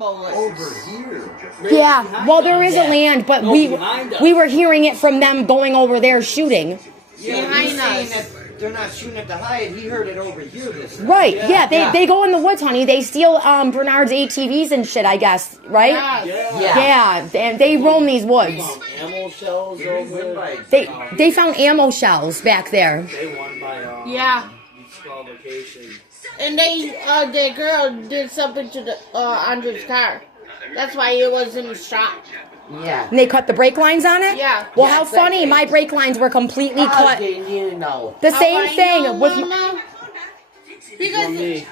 Over here. Yeah, well, there is a land, but we were hearing it from them going over there shooting. Yeah, behind us. They're not shooting at the Hyatt. He heard it over here this time. Right, yeah, they go in the woods, honey. They steal Bernard's ATVs and shit, I guess, right? Yeah, and they roam these woods. Ammo shells over. They found ammo shells back there. They won by disqualification. And the girl did something to the Andre's car. That's why it wasn't shot. Yeah. And they cut the brake lines on it? Yeah. Well, how funny. My brake lines were completely cut. How did you know? The same thing with because he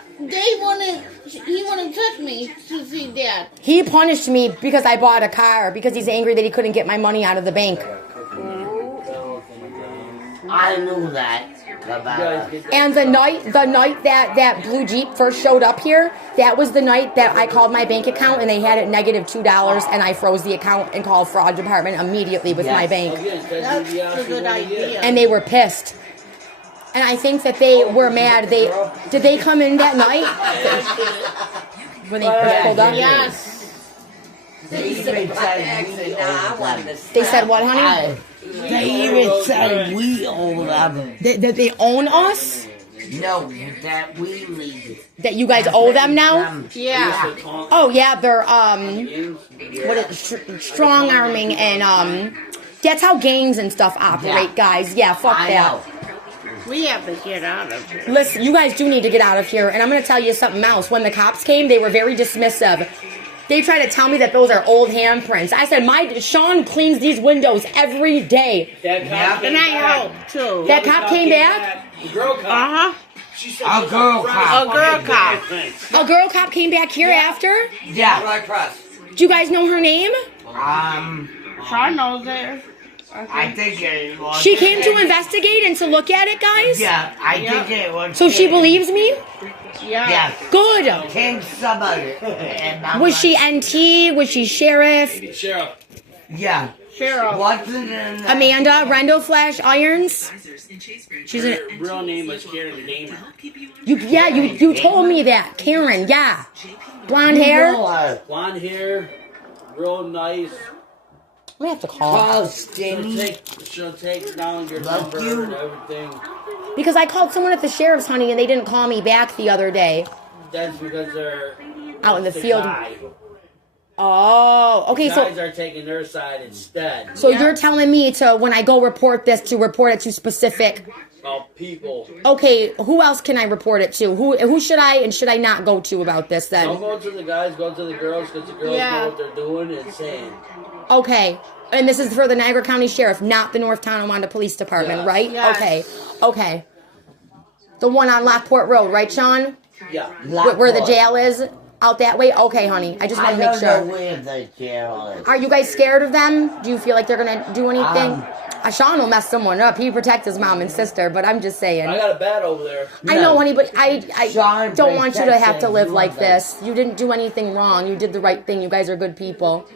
wouldn't touch me to see Dad. He punished me because I bought a car because he's angry that he couldn't get my money out of the bank. I knew that. And the night that blue Jeep first showed up here, that was the night that I called my bank account and they had it -$2 and I froze the account and called fraud department immediately with my bank. That's a good idea. And they were pissed. And I think that they were mad. Did they come in that night? When they first pulled up? Yes. They said what, honey? They even said we own them. That they own us? No, that we leave. That you guys owe them now? Yeah. Oh yeah, they're strong arming and that's how gangs and stuff operate, guys. Yeah, fuck that. We have to get out of here. Listen, you guys do need to get out of here, and I'm gonna tell you something else. When the cops came, they were very dismissive. They tried to tell me that those are old handprints. I said, Sean cleans these windows every day. And I help too. That cop came back? The girl cop. A girl cop. A girl cop. A girl cop came back here after? Yeah. Do you guys know her name? Sean knows it. I think it was. She came to investigate and to look at it, guys? Yeah, I think it was. So she believes me? Yeah. Yeah. Good. Came somebody. Was she NT? Was she sheriff? Sheriff. Yeah. Sheriff. What's the name? Amanda Rendell Flash Irons? She's Her real name was Karen Dana. You told me that. Karen, yeah. Blonde hair? Blonde hair, real nice. I'm gonna have to call her. She'll take down your number and everything. Because I called someone at the sheriff's, honey, and they didn't call me back the other day. That's because they're out in the field. Guy. Oh, okay. So guys are taking their side instead. So you're telling me to, when I go report this, to report it to specific people. Okay, who else can I report it to? Who should I and should I not go to about this then? Don't go to the guys, go to the girls, because the girls know what they're doing and saying. Okay, and this is for the Niagara County Sheriff, not the North Tonawanda Police Department, right? Yes. Okay. The one on Lockport Road, right, Sean? Yeah. Where the jail is? Out that way? Okay, honey. I just want to make sure. I don't know where the jail is. Are you guys scared of them? Do you feel like they're going to do anything? Sean will mess someone up. He protects his mom and sister, but I'm just saying. I got a bat over there. I know, honey, but I don't want you to have to live like this. You didn't do anything wrong. You did the right thing. You guys are good people.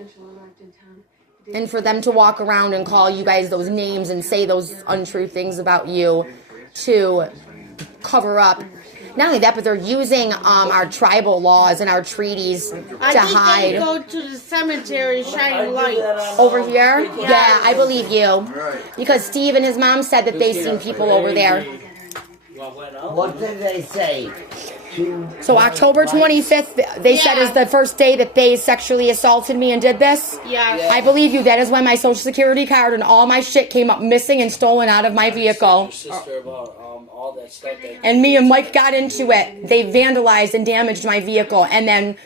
And for them to walk around and call you guys those names and say those untrue things about you to cover up. Not only that, but they're using our tribal laws and our treaties to hide. They go to the cemetery shining lights. Over here? Yeah, I believe you. Because Steve and his mom said that they've seen people over there. What did they say? So October 25th, they said is the first day that they sexually assaulted me and did this? Yeah. I believe you. That is when my social security card and all my shit came up missing and stolen out of my vehicle. All that stuff and me and Mike got into it. They vandalized and damaged my vehicle. And then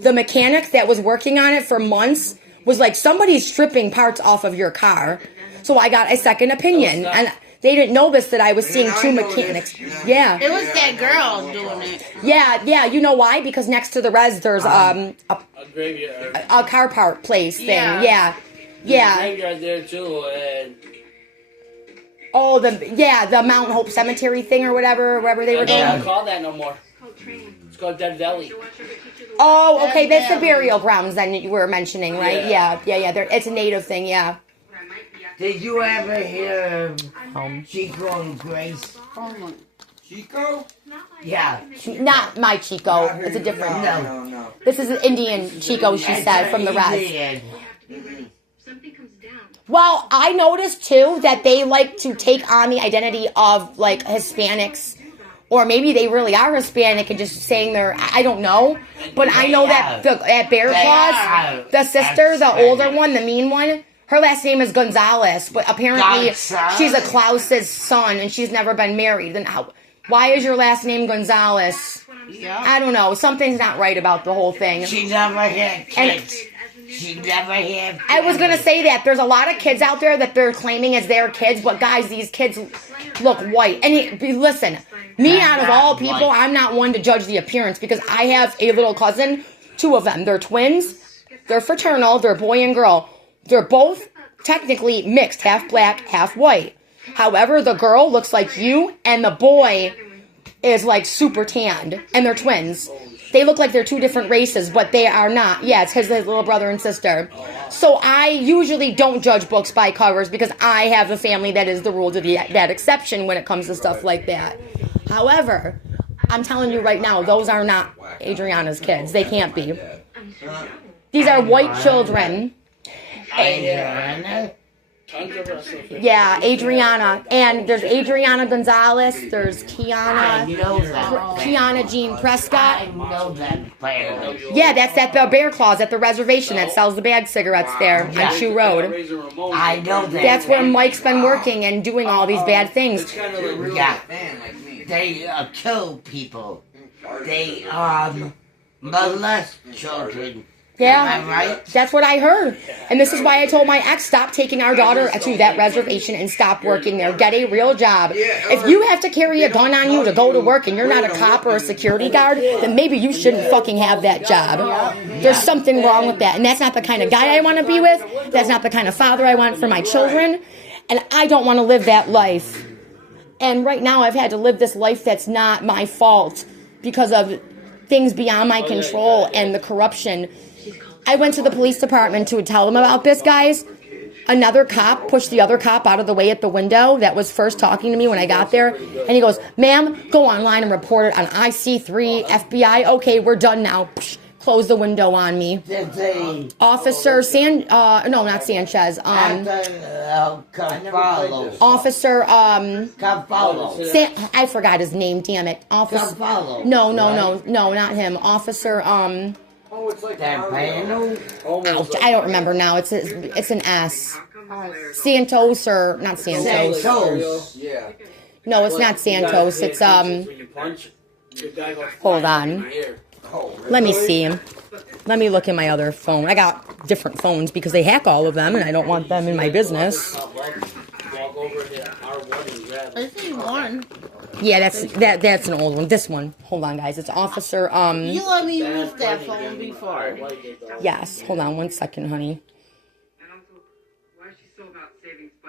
the mechanic that was working on it for months was like, somebody's stripping parts off of your car. So I got a second opinion. And they didn't know this, that I was seeing two mechanics. Yeah. It was that girl doing it. Yeah. You know why? Because next to the res, there's a car part place thing. Yeah. There's a graveyard there too, and oh, the Mount Hope Cemetery thing or whatever, wherever they were going. They don't call that no more. It's called Dead Valley. Oh, okay, that's the burial grounds then you were mentioning, right? Yeah. It's a native thing, yeah. Did you ever hear Chico and Grace? Chico? Yeah. Not my Chico. It's a different. No. This is an Indian Chico, she said, from the res. Well, I noticed too that they like to take on the identity of like Hispanics, or maybe they really are Hispanic and just saying they're, I don't know. But I know that at Bear Claws, the sister, the older one, the mean one, her last name is Gonzalez, but apparently she's a Klaus's son and she's never been married. Then why is your last name Gonzalez? I don't know. Something's not right about the whole thing. She never had kids. She never had. I was going to say that. There's a lot of kids out there that they're claiming as their kids, but guys, these kids look white. And listen, me out of all people, I'm not one to judge the appearance because I have a little cousin, 2 of them. They're twins. They're fraternal. They're boy and girl. They're both technically mixed, half black, half white. However, the girl looks like you, and the boy is like super tanned, and they're twins. They look like they're 2 different races, but they are not. Yeah, it's his little brother and sister. So I usually don't judge books by covers because I have a family that is the rule to that exception when it comes to stuff like that. However, I'm telling you right now, those are not Adriana's kids. They can't be. These are white children. Adriana? Yeah, Adriana. And there's Adriana Gonzalez. There's I know that. Kiana Jean Prescott. I know that family. Yeah, that's at the Bear Claws at the reservation that sells the bag cigarettes there on Shoe Road. I know that. That's where Mike's been working and doing all these bad things. Yeah. They kill people. They molest children. Yeah, Am I right? that's what I heard. And this is why I told my ex, stop taking our daughter to that reservation and stop working there. Get a real job. If you have to carry a gun on you to go to work and you're not a cop or a security guard, then maybe you shouldn't fucking have that job. There's something wrong with that. And that's not the kind of guy I want to be with. That's not the kind of father I want for my children. And I don't want to live that life. And right now I've had to live this life that's not my fault because of things beyond my control and the corruption. I went to the police department to tell them about this, guys. Another cop pushed the other cop out of the way at the window that was first talking to me when I got there. And he goes, "Ma'am, go online and report it on IC3, FBI. Okay, we're done now." Psh, close the window on me. Officer no, not Sanchez. Cavallo. Officer, Cavallo. I forgot his name, damn it. Officer. Cavallo. No, not him. Officer, That panel? ouch, I don't remember now. It's an S. Santos or not Santos. Santos. Yeah. No, it's not Santos. It's hold on. Let me see him. Let me look in my other phone. I got different phones because they hack all of them and I don't want them in my business. I see one. Yeah, that's an old one. This one. Hold on, guys. It's Officer You let me use that phone before. Yes. Hold on 1 second, honey.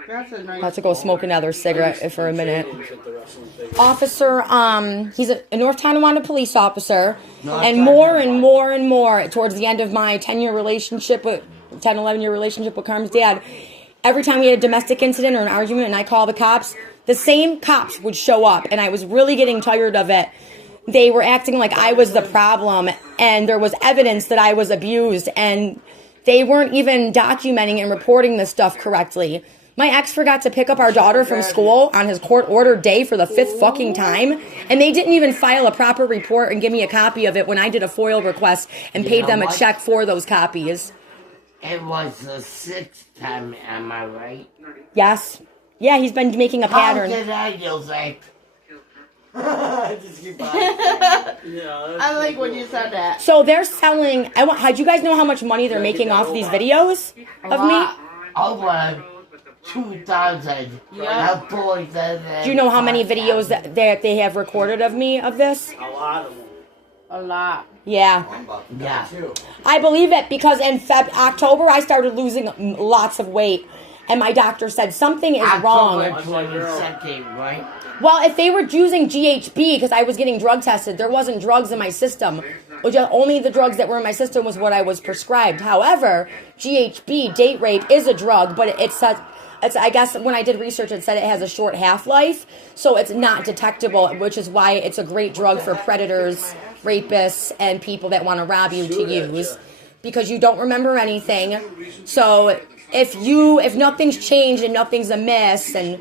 That's a nice. About to go smoke another cigarette for a minute. Officer, he's a North Tonawanda police officer, and more towards the end of my 11-year relationship with Carmen's dad. Every time we had a domestic incident or an argument and I call the cops, the same cops would show up, and I was really getting tired of it. They were acting like I was the problem, and there was evidence that I was abused, and they weren't even documenting and reporting this stuff correctly. My ex forgot to pick up our daughter from school on his court-ordered day for the 5th fucking time, and they didn't even file a proper report and give me a copy of it when I did a FOIL request and paid them a check for those copies. It was the 6th time, am I right? Yes. Yeah, he's been making a pattern. How did I know that? I like when you said that. So they're selling. Did you guys know how much money they're making off of these videos of me? Over 2,000. Yeah. Do you know how many videos that they have recorded of me of this? A lot of them. A lot. Yeah. Yeah. I believe it because in October I started losing lots of weight, and my doctor said something is wrong. October 22nd, right? Well, if they were using GHB because I was getting drug tested, there wasn't drugs in my system. Only the drugs that were in my system was what I was prescribed. However, GHB, date rape, is a drug, but it's I guess when I did research, it said it has a short half-life, so it's not detectable, which is why it's a great drug for predators, rapists, and people that want to rob you to use, because you don't remember anything. So if nothing's changed and nothing's amiss, and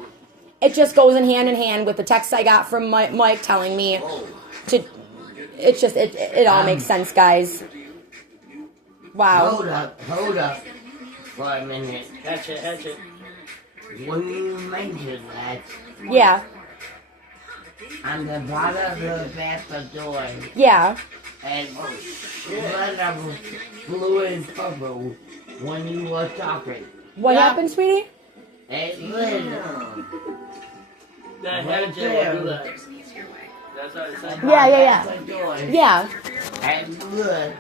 it just goes in hand with the text I got from Mike telling me to. It all makes sense, guys. Wow. Hold up for a minute. Hatch it. When you mentioned that, Yeah. on the bottom of the bathroom door, Yeah. and blood was blue and purple when you were talking. What happened, sweetie? And lit. That hatch it will do that. That's what I said. Yeah. The door, Yeah. and blood